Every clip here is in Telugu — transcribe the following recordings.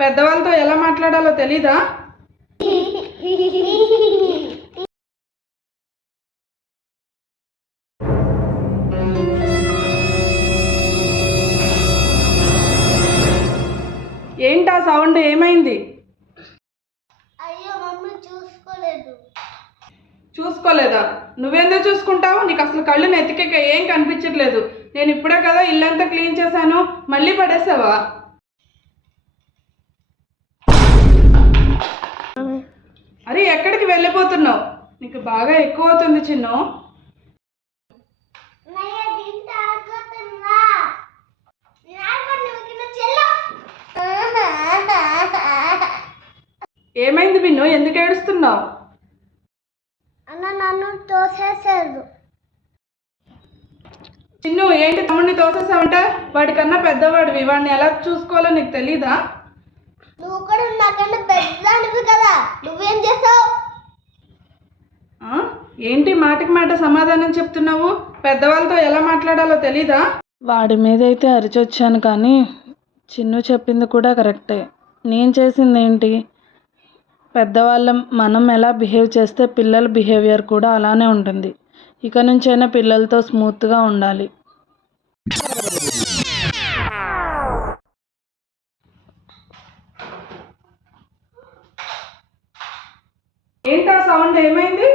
పెద్దవాళ్ళతో ఎలా మాట్లాడాలో తెలీదా? ఏంటా సౌండ్? ఏమైంది? అయ్యో మమ్మీ చూసుకోలేదు. చూసుకోలేదా? నువ్వెందుకు చూసుకుంటావు? నీకు అసలు కళ్ళు నెత్తికెక్క ఏం కనిపించట్లేదు. నేను ఇప్పుడే కదా ఇల్లంతా క్లీన్ చేశాను, మళ్ళీ పడేసావా? అరే ఎక్కడికి వెళ్ళిపోతున్నావు? నీకు బాగా ఎక్కువ అవుతుంది చిన్ను. ఏమైంది బిన్ను? ఎందుకు ఏడుస్తున్నావు? అన్న నన్ను తోసేసారు. చిన్ను ఏంటి తమ్ముడిని తోసేసావంట? వాడికన్నా పెద్దవాడివి, వాడిని ఎలా చూసుకోవాలో నీకు తెలీదా? నువ్వు కూడా నాకన్నా పెద్దదానివి కదా, నువ్వేం చేసావు? ఏంటి మాటకి మాట సమాధానం చెప్తున్నావు? పెద్దవాళ్ళతో ఎలా మాట్లాడాలో తెలీదా? వాడి మీద అయితే అరిచొచ్చాను, కానీ చిన్ను చెప్పింది కూడా కరెక్టే. నేను చేసింది ఏంటి? పెద్దవాళ్ళం మనం ఎలా బిహేవ్ చేస్తే పిల్లల బిహేవియర్ కూడా అలానే ఉంటుంది. ఇక నుంచైనా పిల్లలతో స్మూత్గా ఉండాలి. ఏంటా సౌండ్? ఏమైంది?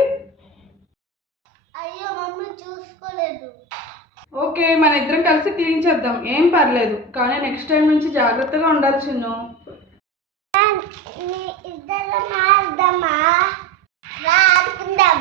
అయ్యో మమ్మీ చూసుకోలేదు. ఓకే, మన ఇద్దరం కలిసి క్లీన్ చేద్దాం, ఏం పర్లేదు. కానీ నెక్స్ట్ టైం నుంచి జాగ్రత్తగా ఉండాలి చిన్ను. ఇద్దరం ఆడదామా? రా ఆడుకుందాం.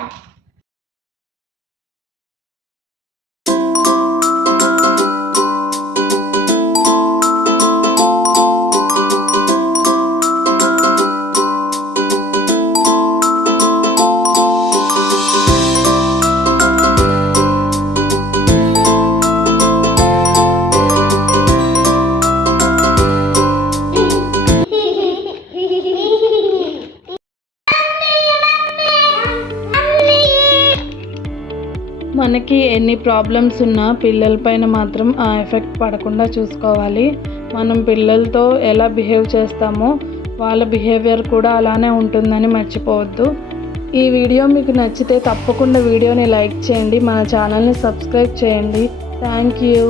మనకి ఎన్ని ప్రాబ్లమ్స్ ఉన్నా పిల్లలపైన మాత్రం ఆ ఎఫెక్ట్ పడకుండా చూసుకోవాలి. మనం పిల్లలతో ఎలా బిహేవ్ చేస్తామో వాళ్ళ బిహేవియర్ కూడా అలానే ఉంటుందని మర్చిపోవద్దు. ఈ వీడియో మీకు నచ్చితే తప్పకుండా వీడియోని లైక్ చేయండి, మన ఛానల్ని సబ్స్క్రైబ్ చేయండి. Thank you.